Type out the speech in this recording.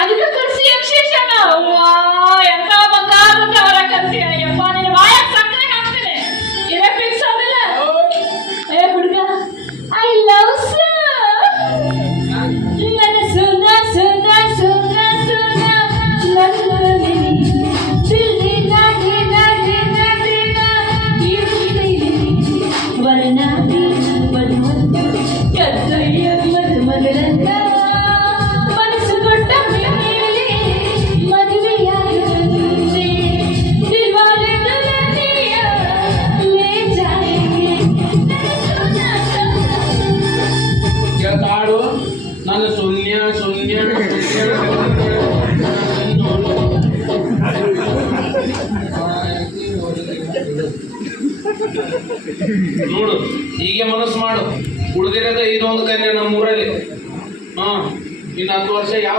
ಅದಕ್ಕೆ ಕರ್ಸಿ ವಿಶೇಷನ ಎಂತ ಬಂಗಾರದ ಅವರ ಕರ್ಸಿ ಅಯ್ಯಪ್ಪ ನಿನ್ನ ಬಾಯಾಗ ಸಕ್ಕರೆ ಹಾಕ್ತೇನೆ ಇರೇ ಫಿಕ್ಸ್ ಆದಲ್ಲ ಏ ಹುಡುಗ ಐ ಲವ್ ನನ್ನ ಸುನ ಸುನ ಸುನ ಸುನ ಲಲ್ಲಲಿ ದಿಲ್ಲಿ ಲಾಗಿ ಲಾಗಿ ಲಾಗಿ ಲಾಗಿ ವರ್ಣ ಮಧುಮಂತ ಕತ್ತಯ್ಯ ಮಧು ಮಧುರಂಗ ಮನಸ್ಸು ಕೊಟ್ಟ ಮೇಲೆ ಮದುವೆಯಾಗುತ್ತದೆ ದಿಲ್ವಾಲೆ ದುಲ್ಹನಿಯ ಲೇ ಜಾಯೇಂಗೆ ತಾಡು ನನ್ನ ಶೂನ್ಯ ಶೂನ್ಯ ನೋಡು ಹೀಗೆ ಮನಸ್ಸು ಮಾಡು ಉಳಿದಿರೋದೇ ಇದೊಂದು ಕನ್ಯೆ ನಮ್ಮೂರಲ್ಲಿ ಇನ್ನು 10 ವರ್ಷ ಯಾವ